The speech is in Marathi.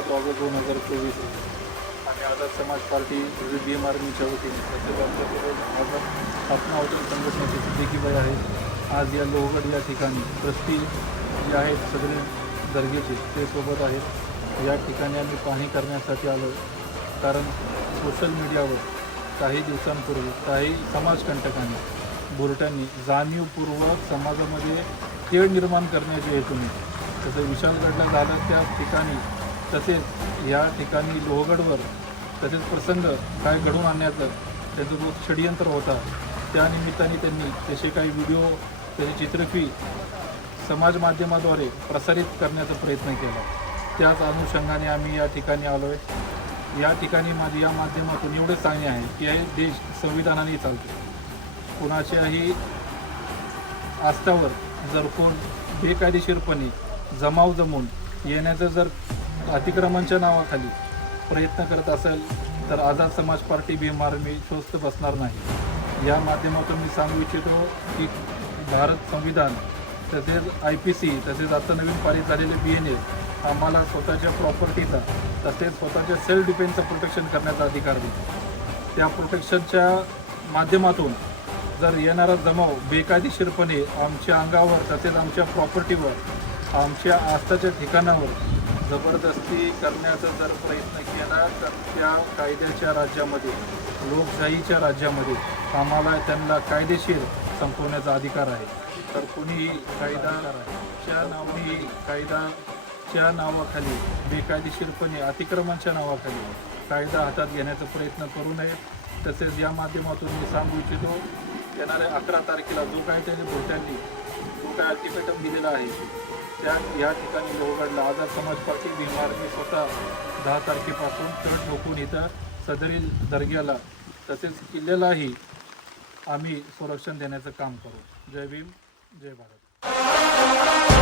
सात ऑगस्ट दोन हजार चोवीस आणि आझाद समाज पार्टी बी एम आर्मीच्या वतीने तसेच आमच्यासोबत आझाद स्थापना होती संघटनेचे सिद्दीकीबाई आहेत. आज या लोहगड या ठिकाणी ट्रस्टी जे आहेत सगळे दर्गेचे ते सोबत आहेत. या ठिकाणी आम्ही पाहणी करण्यासाठी आलो कारण सोशल मीडियावर काही दिवसांपूर्वी काही समाजकंटकांनी बोर्टांनी जाणीवपूर्वक समाजामध्ये तेढ निर्माण करण्याच्या हेतूने जसं विशालगडला झालं त्या ठिकाणी तसेच या ठिकाणी लोहगडवर तसेच प्रसंग काय घडवून आणण्याचं त्यांचं जो षडयंत्र होता त्यानिमित्ताने त्यांनी तसे काही व्हिडिओ त्याची चित्रफी समाज माध्यमाद्वारे प्रसारित करण्याचा प्रयत्न केला. त्याच अनुषंगाने आम्ही या ठिकाणी आलो आहे या ठिकाणी माझी या माध्यमातून एवढेच सांगणे आहे की हे देश संविधानाने चालतो. कुणाच्याही आस्थावर जर कोण बेकायदेशीरपणे जमाव जमून येण्याचं जर अतिक्रमणच्या नावाखाली प्रयत्न करत असेल तर आझाद समाज पार्टी भीम आर्मी स्वस्त बसणार नाही. या माध्यमातून मी सांगू इच्छितो की भारत संविधान तसेच आय पी सी तसेच आता नवीन पारित झालेले बी एन ए आम्हाला स्वतःच्या प्रॉपर्टीचा तसेच स्वतःच्या सेल्फ डिफेन्सचं प्रोटेक्शन करण्याचा अधिकार देतो त्या प्रोटेक्शनच्या माध्यमातून जर येणारा जमाव बेकायदेशीरपणे आमच्या अंगावर तसेच आमच्या प्रॉपर्टीवर आमच्या आस्थाच्या ठिकाणावर जबरदस्ती करण्याचा जर प्रयत्न केला तर त्या कायद्याच्या राज्यामध्ये लोकशाहीच्या राज्यामध्ये आम्हाला त्यांना कायदेशीर संपवण्याचा अधिकार आहे. तर कुणीही कायदाच्या नावाने कायदाच्या नावाखाली बेकायदेशीरपणे अतिक्रमणच्या नावाखाली कायदा हातात घेण्याचा प्रयत्न करू नये. तसेच या माध्यमातून मी सांगू इच्छितो येणाऱ्या अकरा तारखेला जो काय त्यांनी भोट्यांनी जो अल्टिमेटम दिलेला आहे. त्या या ठिकाणी लोहगडला आझाद समाज पार्टी भीमार मी स्वतः दहा तारखेपासून तट ठोकून इथं सदरील दर्ग्याला तसेच किल्ल्यालाही आम्ही संरक्षण देण्याचं काम करू. जय भीम जय भारत.